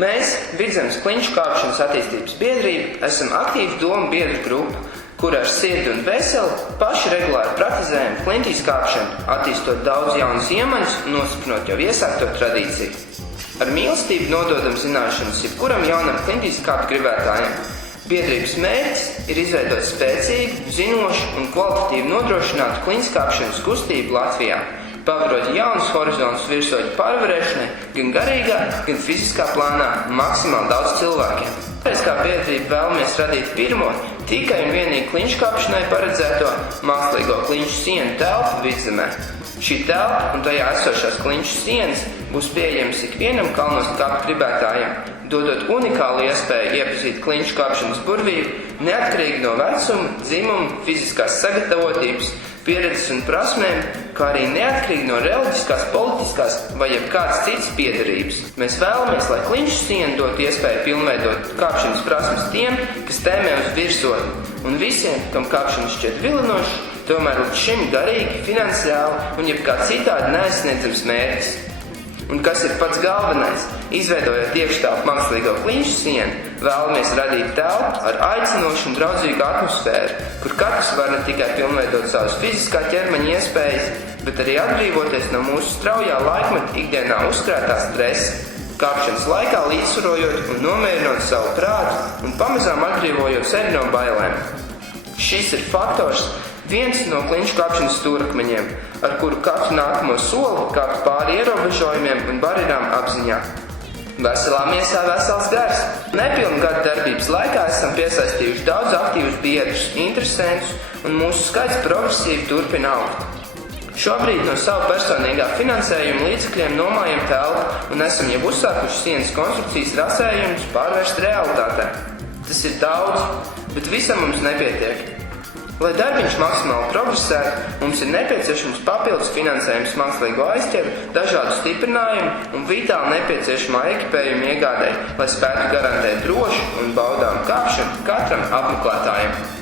Mēs, Vidzemes klinšu kāpšanas attīstības biedrība, esam aktīva domu biedru grupa, kur ar sirdi un veseli paši regulāri praktizējam klintīs kāpšanu, attīstot daudz jaunas iemaņas un nostiprinot jau iesākto tradīciju. Ar mīlestību nododam zināšanas jebkuram jaunam klintīs kāpt gribētājam. Biedrības mērķis ir izveidot spēcīgu, zinošu un kvalitatīvi nodrošinātu klinšu kāpšanas kustību Latvijā, pavarot jaunus horizontus virsotņu pārvarēšanai gan garīgā, gan fiziskā plānā maksimāli daudz cilvēkiem. Mēs kā biedrība vēlamies radīt pirmo, tikai un vienīgi klinšu kāpšanai paredzēto mākslīgo klinšu sienu telpu Vidzemē. Šī telpa un tajā esošās klinšu sienas būs pieejamas ikvienam kalnos kāpt gribētājam, dodot unikālu iespēju iepazīt klinšu kāpšanas burvību, neatkarīgi no vecuma, dzimuma, fiziskās sagatavotības, pieredzes un prasmēm, kā arī neatkarīgi no reliģiskās, politiskās vai jebkādas citas piederības. Mēs vēlamies, lai klinšu siena dot iespēju pilnveidot kāpšanas prasmes tiem, kas tēmē uz virsotni, un visiem, kam kāpšana šķiet vilinoša, tomēr līdz šim garīgi, finansiāli un jebkā citādi neaizsniedzams mērķis. Un kas ir pats galvenais, izveidojot iekštelpu mākslīgo klinšu sienu, vēlamies radīt telpu ar aicinošu un draudzīgu atmosfēru, kur katrs var ne tikai pilnveidot savas fiziskā ķermeņa iespējas, bet arī atbrīvoties no mūsu straujā laikmeta ikdienā uzkrātā stresa, kāpšanas laikā līdzsvarojot un nomierinot savu prātu un pamazām atbrīvojot sevi no bailēm. Šis ir faktors, viens no klinšu kāpšanas stūrakmeņiem, ar kuru katru nākamo soli kāpt pāri ierobežojumiem un barjerām apziņā. Veselā miesā vesels gars. Nepilnu gadu darbības laikā esam piesaistījuši daudz aktīvus biedrus, interesentus, un mūsu skaits progresīvi turpina augt. Šobrīd no savu personīgā finansējuma līdzekļiem nomājam telpu un esam jau uzsākuši sienas konstrukcijas rasējumus pārvērst realitātē. Tas ir daudz, bet visam mums nepietiek. Lai darbiņš maksimāli progresētu, mums ir nepieciešams papildus finansējums mākslīgo aizķeru, dažādu stiprinājumu un vitāli nepieciešamā ekipējuma iegādei, lai spētu garantēt drošu un baudāmu kāpšanu katram apmeklētājam.